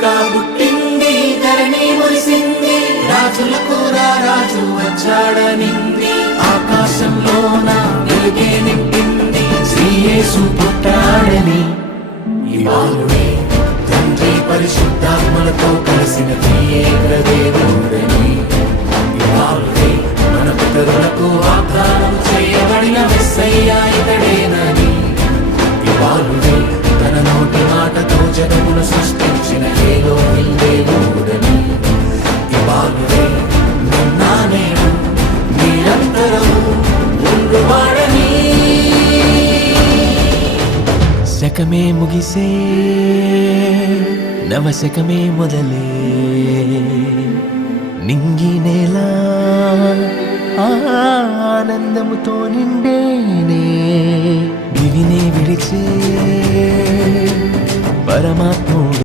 పుట్టింది ధరణి మురిసింది రాజులకు రాజు వచ్చాడనింది ఆకాశంలోన వెలుగే నింపింది శ్రీ యేసు పుట్టాడని ఈ బాలుడే తండ్రి పరిశుద్ధాత్మలతో కలిసిన త్రియేక దేవుడని ఈ బాలుడే మన పితరులకు వాగ్దానం చేయబడిన మెస్సయ్యా ఇతడేనని ఈ బాలుడే తన నోటి మాటతో జగమును సృష్టించిన ఎలోహిం దేవుడని ఈ బాలుడే నిన్న నేడు నిరంతరము ఉండువాడని శకమే ముగిసే నవశకమే మొదలే నింగి నేల ఆనందముతో నిండేనే దివినే విడిచే పరమాత్ముడు